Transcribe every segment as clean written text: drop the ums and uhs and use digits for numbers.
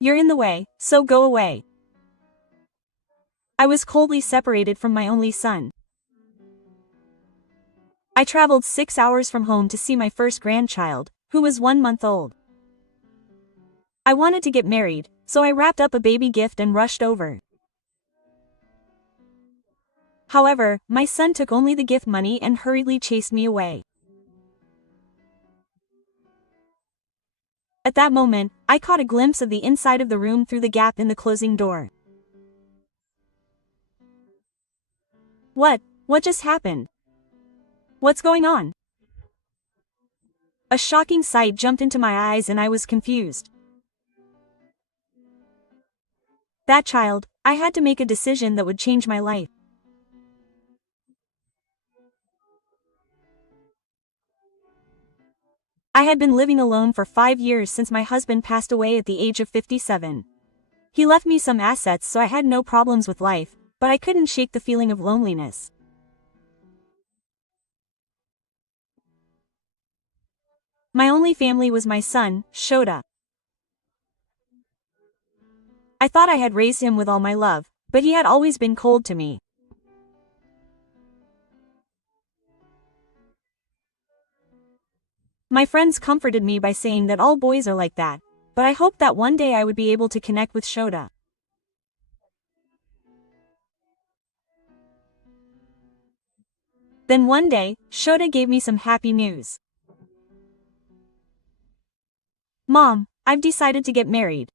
You're in the way, so go away. I was coldly separated from my only son. I traveled 6 hours from home to see my first grandchild, who was 1 month old. I wanted to get married, so I wrapped up a baby gift and rushed over. However, my son took only the gift money and hurriedly chased me away. At that moment, I caught a glimpse of the inside of the room through the gap in the closing door. What just happened? What's going on? A shocking sight jumped into my eyes and I was confused. That child, I had to make a decision that would change my life. I had been living alone for 5 years since my husband passed away at the age of 57. He left me some assets, so I had no problems with life, but I couldn't shake the feeling of loneliness. My only family was my son, Shota. I thought I had raised him with all my love, but he had always been cold to me. My friends comforted me by saying that all boys are like that, but I hoped that one day I would be able to connect with Shota. Then one day, Shota gave me some happy news. Mom, I've decided to get married.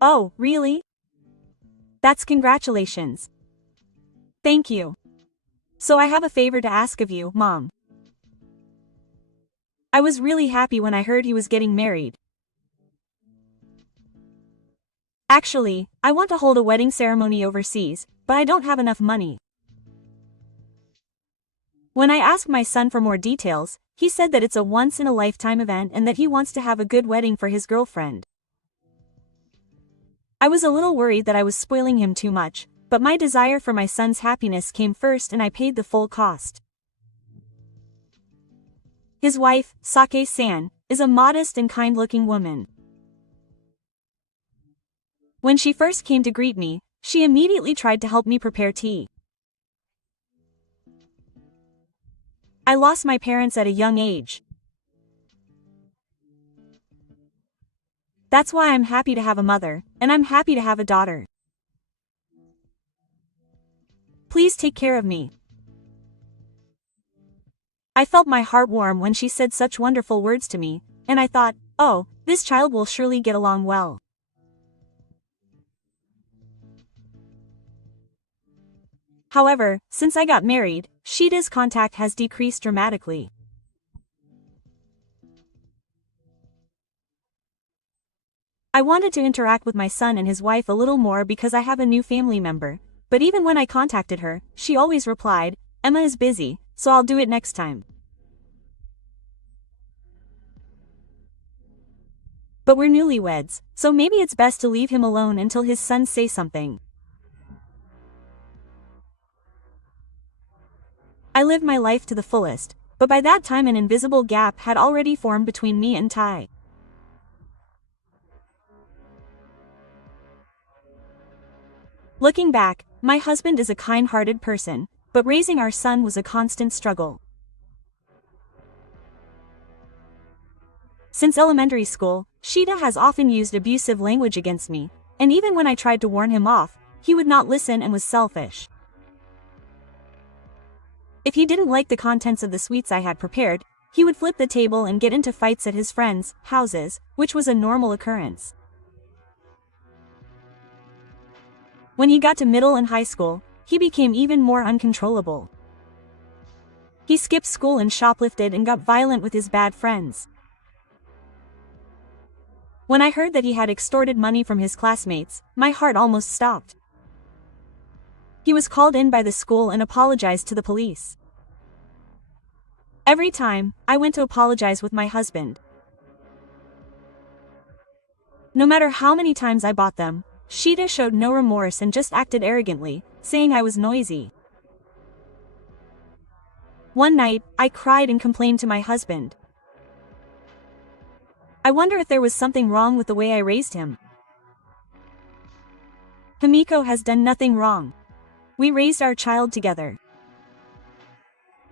Oh, really? That's congratulations. Thank you. So I have a favor to ask of you, Mom. I was really happy when I heard he was getting married. Actually, I want to hold a wedding ceremony overseas, but I don't have enough money. When I asked my son for more details, he said that it's a once-in-a-lifetime event and that he wants to have a good wedding for his girlfriend. I was a little worried that I was spoiling him too much, but my desire for my son's happiness came first and I paid the full cost. His wife, Sake-san, is a modest and kind-looking woman. When she first came to greet me, she immediately tried to help me prepare tea. I lost my parents at a young age. That's why I'm happy to have a mother, and I'm happy to have a daughter. Please take care of me. I felt my heart warm when she said such wonderful words to me, and I thought, oh, this child will surely get along well. However, since I got married, Shota's contact has decreased dramatically. I wanted to interact with my son and his wife a little more because I have a new family member, but even when I contacted her, she always replied, Emma is busy, so I'll do it next time. But we're newlyweds, so maybe it's best to leave him alone until his sons say something. I lived my life to the fullest, but by that time an invisible gap had already formed between me and Tai. Looking back, my husband is a kind-hearted person, but raising our son was a constant struggle. Since elementary school, Shota has often used abusive language against me, and even when I tried to warn him off, he would not listen and was selfish. If he didn't like the contents of the sweets I had prepared, he would flip the table and get into fights at his friends' houses, which was a normal occurrence. When he got to middle and high school, he became even more uncontrollable. He skipped school and shoplifted and got violent with his bad friends. When I heard that he had extorted money from his classmates, my heart almost stopped. He was called in by the school and apologized to the police. Every time, I went to apologize with my husband. No matter how many times I bought them, Shota showed no remorse and just acted arrogantly, saying I was noisy. One night, I cried and complained to my husband. I wonder if there was something wrong with the way I raised him. Himiko has done nothing wrong. We raised our child together.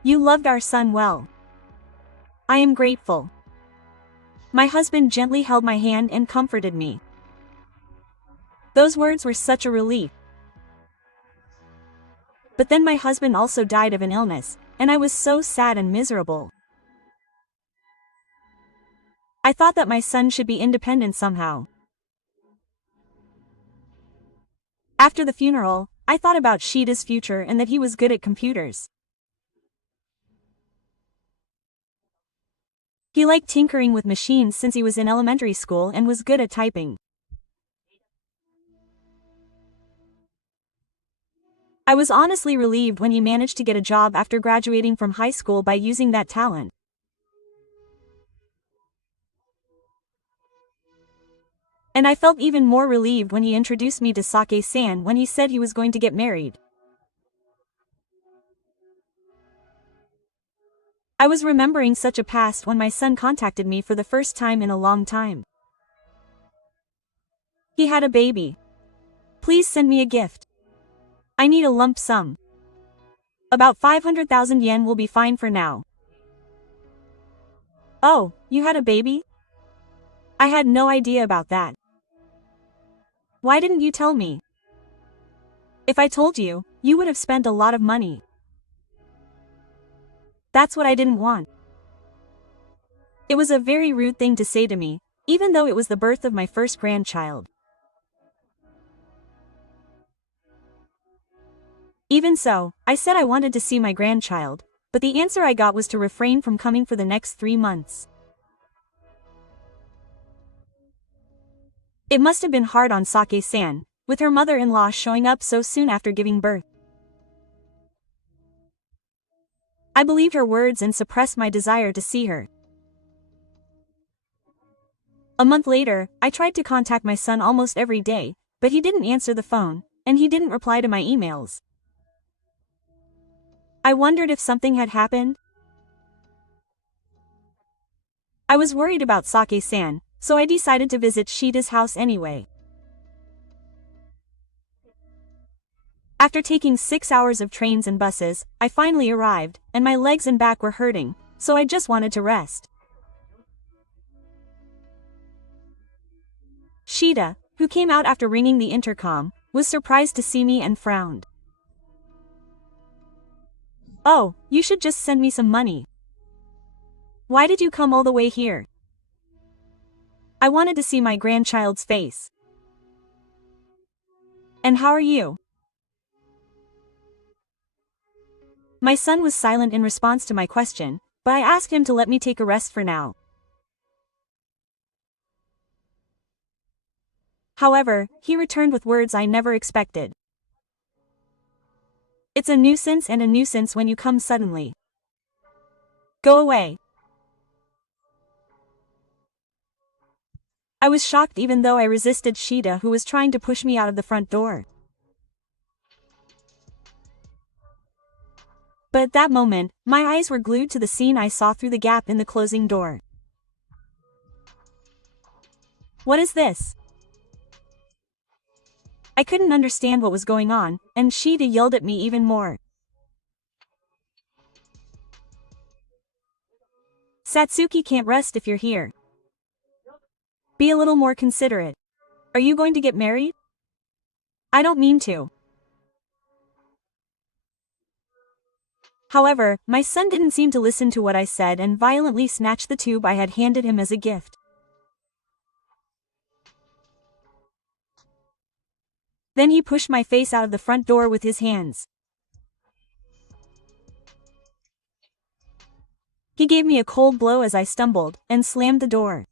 You loved our son well. I am grateful. My husband gently held my hand and comforted me. Those words were such a relief. But then my husband also died of an illness, and I was so sad and miserable. I thought that my son should be independent somehow. After the funeral, I thought about Shida's future and that he was good at computers. He liked tinkering with machines since he was in elementary school and was good at typing. I was honestly relieved when he managed to get a job after graduating from high school by using that talent. And I felt even more relieved when he introduced me to Sake-san when he said he was going to get married. I was remembering such a past when my son contacted me for the first time in a long time. He had a baby. Please send me a gift. I need a lump sum. About 500,000 yen will be fine for now. Oh, you had a baby? I had no idea about that. Why didn't you tell me? If I told you, you would have spent a lot of money. That's what I didn't want. It was a very rude thing to say to me, even though it was the birth of my first grandchild. Even so, I said I wanted to see my grandchild, but the answer I got was to refrain from coming for the next 3 months. It must have been hard on Sake-san, with her mother-in-law showing up so soon after giving birth. I believed her words and suppressed my desire to see her. A month later, I tried to contact my son almost every day, but he didn't answer the phone, and he didn't reply to my emails. I wondered if something had happened. I was worried about Sake-san, so I decided to visit Shida's house anyway. After taking 6 hours of trains and buses, I finally arrived, and my legs and back were hurting, so I just wanted to rest. Shida, who came out after ringing the intercom, was surprised to see me and frowned. Oh, you should just send me some money. Why did you come all the way here? I wanted to see my grandchild's face. And how are you? My son was silent in response to my question, but I asked him to let me take a rest for now. However, he returned with words I never expected. It's a nuisance and a nuisance when you come suddenly. Go away. I was shocked even though I resisted Shida, who was trying to push me out of the front door. But at that moment, my eyes were glued to the scene I saw through the gap in the closing door. What is this? I couldn't understand what was going on, and Shida yelled at me even more. Satsuki can't rest if you're here. Be a little more considerate. Are you going to get married? I don't mean to. However, my son didn't seem to listen to what I said and violently snatched the tube I had handed him as a gift. Then he pushed my face out of the front door with his hands. He gave me a cold blow as I stumbled, and slammed the door.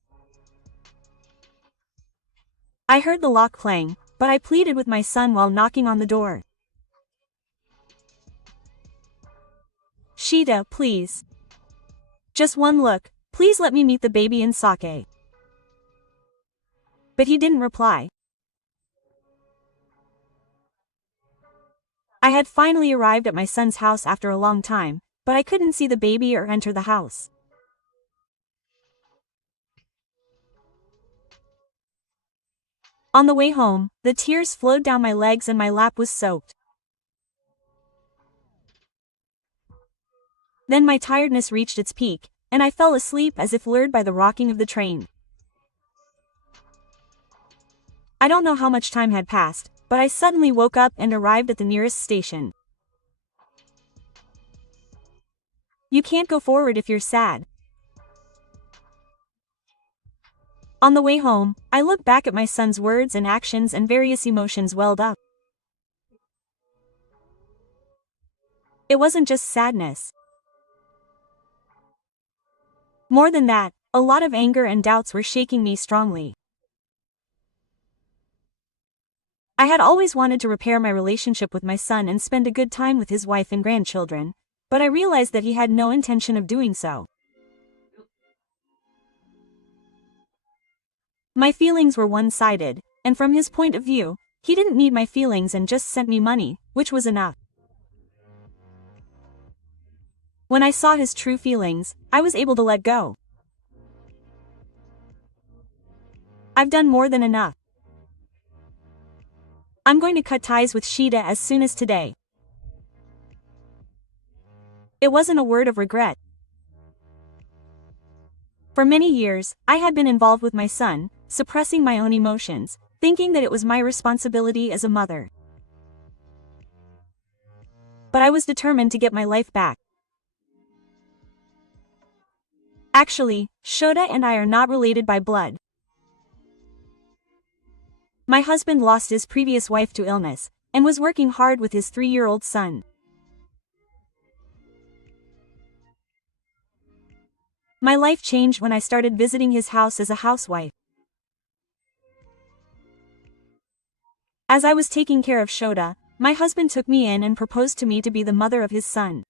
I heard the lock clang, but I pleaded with my son while knocking on the door. Shida, please. Just one look, please let me meet the baby and Sake. But he didn't reply. I had finally arrived at my son's house after a long time, but I couldn't see the baby or enter the house. On the way home, the tears flowed down my legs and my lap was soaked. Then my tiredness reached its peak, and I fell asleep as if lured by the rocking of the train. I don't know how much time had passed, but I suddenly woke up and arrived at the nearest station. You can't go forward if you're sad. On the way home, I looked back at my son's words and actions and various emotions welled up. It wasn't just sadness. More than that, a lot of anger and doubts were shaking me strongly. I had always wanted to repair my relationship with my son and spend a good time with his wife and grandchildren, but I realized that he had no intention of doing so. My feelings were one-sided, and from his point of view, he didn't need my feelings and just sent me money, which was enough. When I saw his true feelings, I was able to let go. I've done more than enough. I'm going to cut ties with Sheeta as soon as today. It wasn't a word of regret. For many years, I had been involved with my son, suppressing my own emotions, thinking that it was my responsibility as a mother. But I was determined to get my life back. Actually, Shota and I are not related by blood. My husband lost his previous wife to illness, and was working hard with his 3-year-old son. My life changed when I started visiting his house as a housewife. As I was taking care of Shota, my husband took me in and proposed to me to be the mother of his son.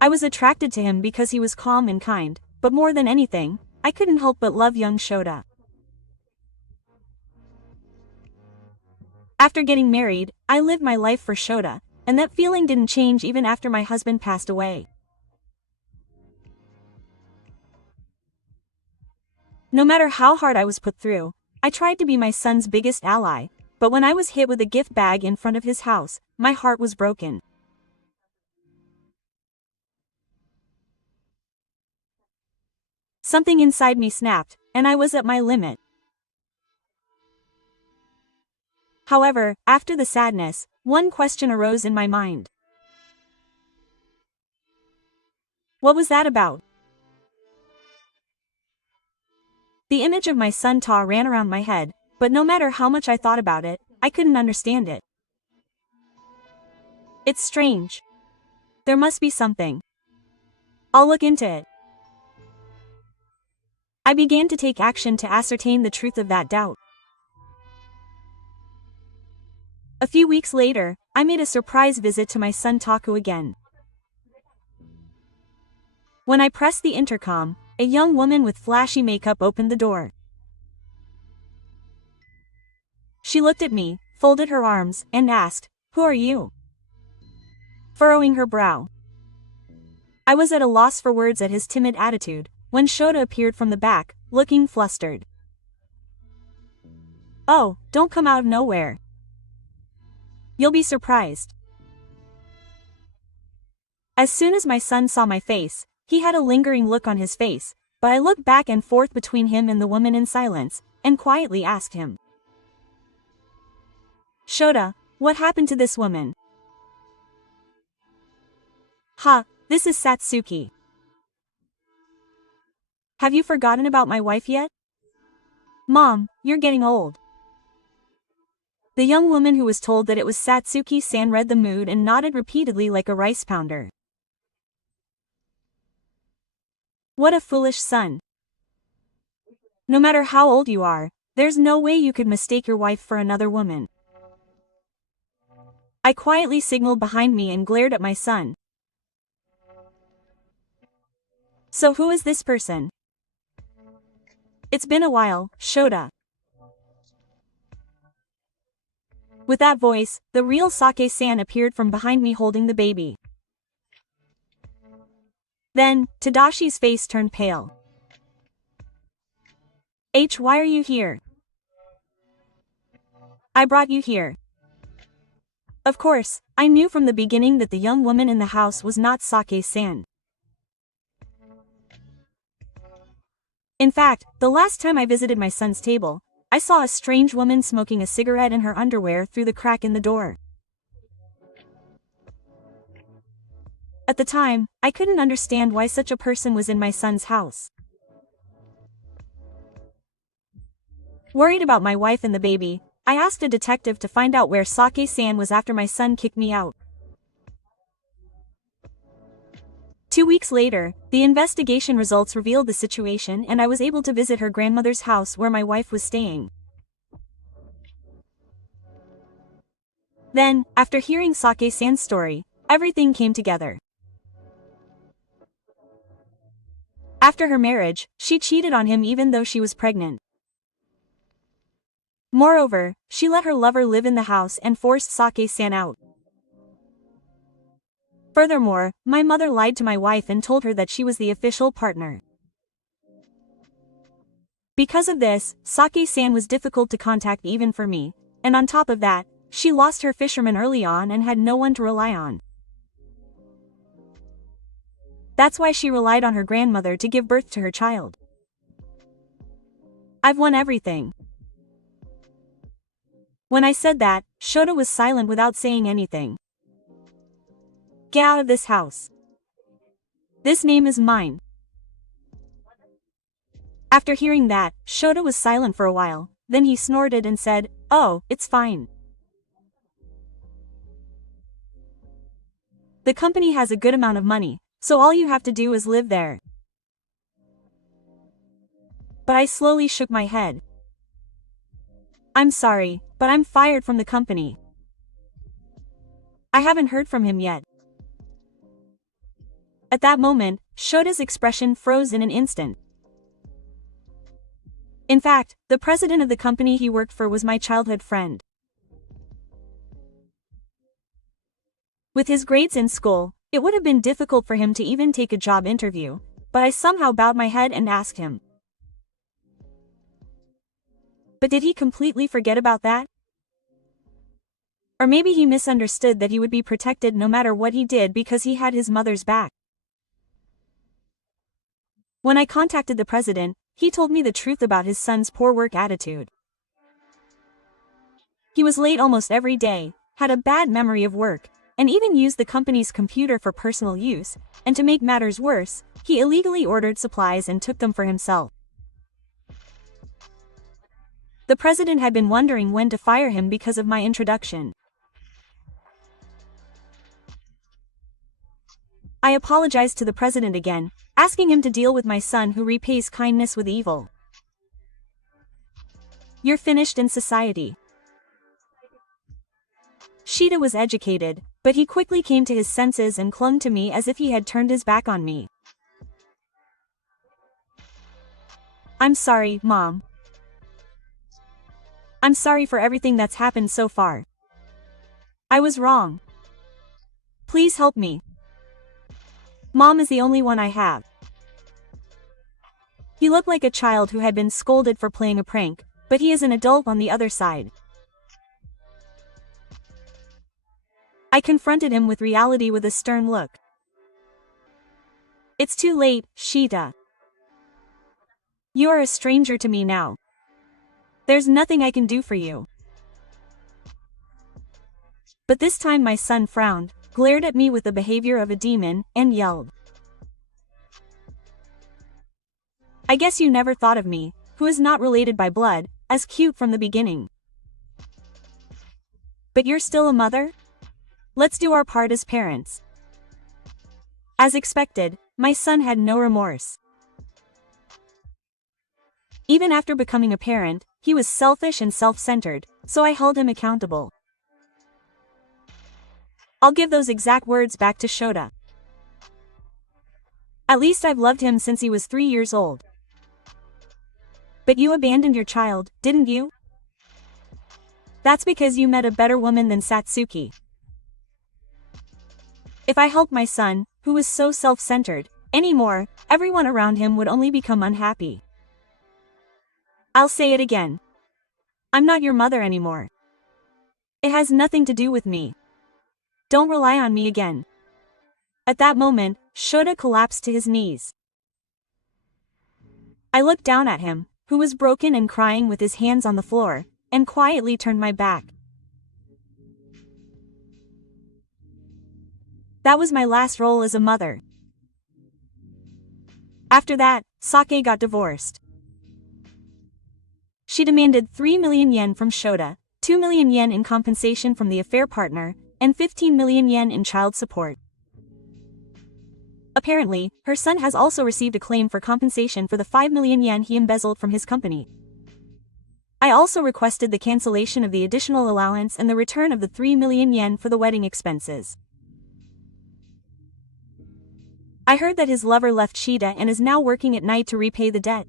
I was attracted to him because he was calm and kind, but more than anything, I couldn't help but love young Shota. After getting married, I lived my life for Shota, and that feeling didn't change even after my husband passed away. No matter how hard I was put through, I tried to be my son's biggest ally, but when I was hit with a gift bag in front of his house, my heart was broken. Something inside me snapped, and I was at my limit. However, after the sadness, one question arose in my mind. What was that about? The image of my son Ta ran around my head, but no matter how much I thought about it, I couldn't understand it. It's strange. There must be something. I'll look into it. I began to take action to ascertain the truth of that doubt. A few weeks later, I made a surprise visit to my son Taku again. When I pressed the intercom, a young woman with flashy makeup opened the door. She looked at me, folded her arms, and asked, "Who are you?" Furrowing her brow. I was at a loss for words at his timid attitude, when Shota appeared from the back, looking flustered. "Oh, don't come out of nowhere. You'll be surprised." As soon as my son saw my face, he had a lingering look on his face, but I looked back and forth between him and the woman in silence, and quietly asked him, "Shota, what happened to this woman?" "Ha, this is Satsuki. Have you forgotten about my wife yet?" "Mom, you're getting old." The young woman who was told that it was Satsuki-san read the mood and nodded repeatedly like a rice pounder. What a foolish son. No matter how old you are, there's no way you could mistake your wife for another woman. I quietly signaled behind me and glared at my son. "So who is this person?" "It's been a while, Shota." With that voice, the real Sake-san appeared from behind me holding the baby. Then, Tadashi's face turned pale. Why are you here? I brought you here. Of course, I knew from the beginning that the young woman in the house was not Sake-san. In fact, the last time I visited my son's table, I saw a strange woman smoking a cigarette in her underwear through the crack in the door. At the time, I couldn't understand why such a person was in my son's house. Worried about my wife and the baby, I asked a detective to find out where Sake-san was after my son kicked me out. 2 weeks later, the investigation results revealed the situation and I was able to visit her grandmother's house where my wife was staying. Then, after hearing Sake-san's story, everything came together. After her marriage, she cheated on him even though she was pregnant. Moreover, she let her lover live in the house and forced Sake-san out. Furthermore, my mother lied to my wife and told her that she was the official partner. Because of this, Sake-san was difficult to contact even for me, and on top of that, she lost her fisherman early on and had no one to rely on. That's why she relied on her grandmother to give birth to her child. I've won everything. When I said that, Shota was silent without saying anything. Get out of this house. This name is mine. After hearing that, Shota was silent for a while, then he snorted and said, "Oh, it's fine. The company has a good amount of money, so all you have to do is live there." But I slowly shook my head. "I'm sorry, but I'm fired from the company." I haven't heard from him yet. At that moment, Shota's expression froze in an instant. In fact, the president of the company he worked for was my childhood friend. With his grades in school, it would have been difficult for him to even take a job interview, but I somehow bowed my head and asked him. But did he completely forget about that? Or maybe he misunderstood that he would be protected no matter what he did because he had his mother's back. When I contacted the president, he told me the truth about his son's poor work attitude. He was late almost every day, had a bad memory of work, and even used the company's computer for personal use, and to make matters worse, he illegally ordered supplies and took them for himself. The president had been wondering when to fire him because of my introduction. I apologized to the president again, asking him to deal with my son who repays kindness with evil. You're finished in society. Shita was educated, but he quickly came to his senses and clung to me as if he had turned his back on me. I'm sorry, Mom. I'm sorry for everything that's happened so far. I was wrong. Please help me. Mom is the only one I have. He looked like a child who had been scolded for playing a prank, but he is an adult on the other side. I confronted him with reality with a stern look. It's too late, Shita. You are a stranger to me now. There's nothing I can do for you. But this time my son frowned, glared at me with the behavior of a demon, and yelled. I guess you never thought of me, who is not related by blood, as cute from the beginning. But you're still a mother? Let's do our part as parents. As expected, my son had no remorse. Even after becoming a parent, he was selfish and self-centered, so I held him accountable. I'll give those exact words back to Shota. At least I've loved him since he was 3 years old. But you abandoned your child, didn't you? That's because you met a better woman than Satsuki. If I helped my son, who was so self-centered, anymore, everyone around him would only become unhappy. I'll say it again. I'm not your mother anymore. It has nothing to do with me. Don't rely on me again. At that moment, Shota collapsed to his knees. I looked down at him, who was broken and crying with his hands on the floor, and quietly turned my back. That was my last role as a mother. After that, Sake got divorced. She demanded 3 million yen from Shota, 2 million yen in compensation from the affair partner, and 15 million yen in child support. Apparently, her son has also received a claim for compensation for the 5 million yen he embezzled from his company. I also requested the cancellation of the additional allowance and the return of the 3 million yen for the wedding expenses. I heard that his lover left Shida and is now working at night to repay the debt.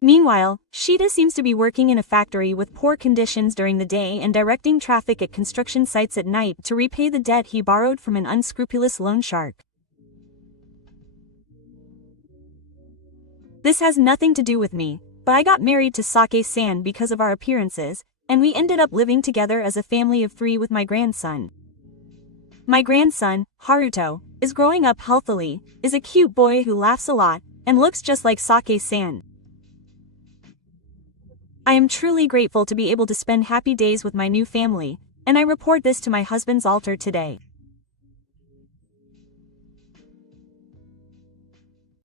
Meanwhile, Shida seems to be working in a factory with poor conditions during the day and directing traffic at construction sites at night to repay the debt he borrowed from an unscrupulous loan shark. This has nothing to do with me, but I got married to Sake-san because of our appearances, and we ended up living together as a family of 3 with my grandson. My grandson, Haruto, is growing up healthily, is a cute boy who laughs a lot, and looks just like Sake-san. I am truly grateful to be able to spend happy days with my new family, and I report this to my husband's altar today.